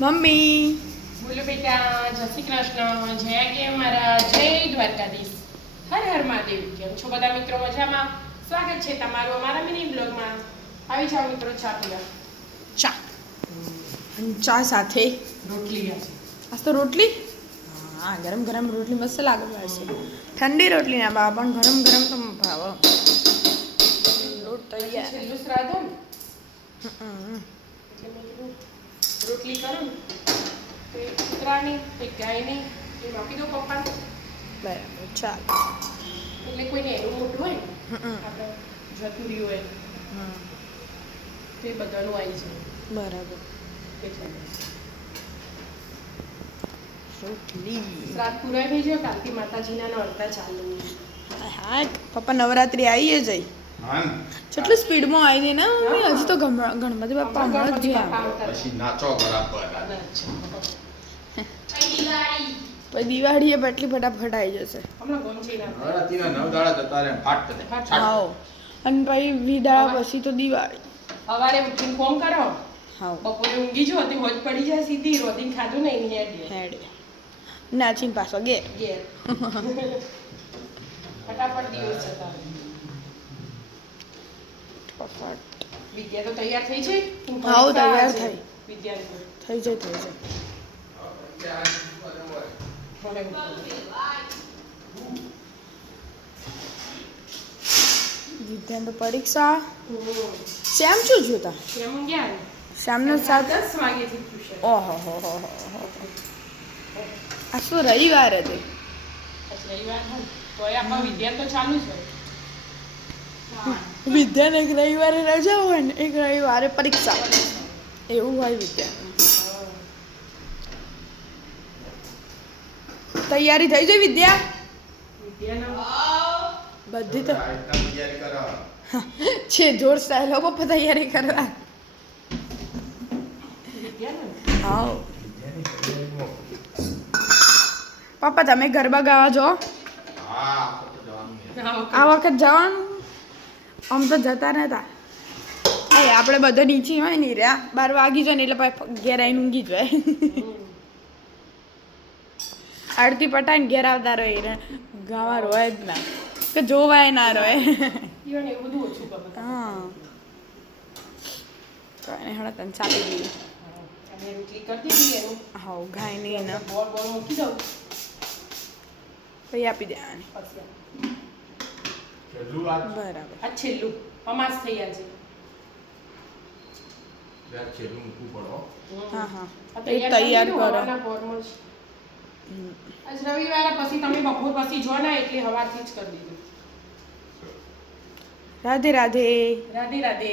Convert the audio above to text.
Mummy બોલો બેટા, જય શ્રી કૃષ્ણ, જય કે મારા જય દ્વારકાધીશ, હર હર મહાદેવ. કેમ છો બધા મિત્રો? મજામાં? સ્વાગત છે તમારું અમારા મિની બ્લોગમાં. આવી જાઓ મિત્રો, ચા પીવા. ચા અને ચા સાથે રોટલી છે. આજ તો રોટલી. હા, ગરમ ગરમ રોટલી મસ્ત લાગે છે. ઠંડી રોટલી ના ભાવ, પણ ગરમ ગરમ તો ભાવ. લોટ પછી તૈયાર. છેલ્લું શ્રાદ્ધ હોય ને, હમ. એટલે મેં કીધું રોટલી કરું ને તો એક કૂતરાની એક ગાયની એ આપી દો પપ્પાને. બરાબર, ચાલ. એટલે કોઈને એનું મોટું હોય ને, હમ. આપણે જતું રહ્યું હોય તો એ બધાનું આવી જાય. બરાબર. એટલે રોટલી. શ્રાદ્ધ પૂરા થઈ જાય, કાલથી માતાજીના નોરતા ચાલુ. હા, પપ્પા નવરાત્રી આવીએ જઈ. કેટલું સ્પીડમાં આવી ગઈ ને મમ્મી? હજી તો ગણપતિ બાપ્પા હમણાં જ ગયા. પછી નાચો બરાબર. પછી દિવાળી એ એટલી ફટાફટ આવી જશે. હમણાં ગમશે ના. નવરાત્રીના 9 દાડા જતા રહે ફાટ. હાવ. અને પછી વિદાળા પછી તો દિવાળી. સવારે ઉઠીને ફોન કરો, હાવ. બપોરે ઊંઘી જો હતી, હોજ પડી જાય સીધી, રોધીને ખાધું નહીં હેડે નાચીને પાછો ઘેર. ઘેર ફટાફટ દિવસ જતા. ફટાફટ. વિદ્યા તો તૈયાર થઈ છે. હાવ, તૈયાર થઈ. વિદ્યાર્થી થઈ જાય. વિદ્યાને તો પરીક્ષા. શ્યામ શું જોતા? કેમ ગયા? શ્યામનો સાથ. 10 વાગેથી ટ્યુશન. ઓહો હો હો હો. આ શું રવિવાર હતી? રવિવાર હોય તોય આપણા વિદ્યા તો ચાલુ જ હોય. વિદ્યાને એક રવિવારે રજા હોય ને એક રવિવારે પરીક્ષા એવું હોય વિદ્યા. તૈયારી થઈ જાય વિદ્યા? બધી તો તૈયારી કરો. છે જોર સ્ટાઈલ. હો પપ્પા તૈયારી કરવા. હા પપ્પા, તમે ગરબા ગાવા જો? હા, જવાનું છે. આ વખત જવાનું? આમ તો જતા નતા. આપણે બધા નીચે હોય ને રહ્યા 12 વાગી જાય ને એટલે પાછી ઘેર આવીને ઊંઘી જાય. આરતી પટાઈને ઘેર આવતા રહે. ગાવા રોય જ ના કે જોવાય ના રોય. એવું બધું ઓછું ખબર. હા, તો એને હળા તને ચાલી ગઈ. અને રોટલી કરી દીધી એનું. હા, ગાય નહીં ને બોલ મૂકી દઉં પછી આપી દેવાની. પછી છેલ્લું વાત. બરાબર. આ છેલ્લું અમાસ થઈ આજે. છેલ્લું મૂકવું પડો. હા હા, આ એ તૈયાર કરો. હવાના પોરમાં જ. આજ રવિવારે પછી તમે બપોર પછી જો ના એટલે હવારથી જ કરી દીધું. રાધે રાધે. રાધે રાધે.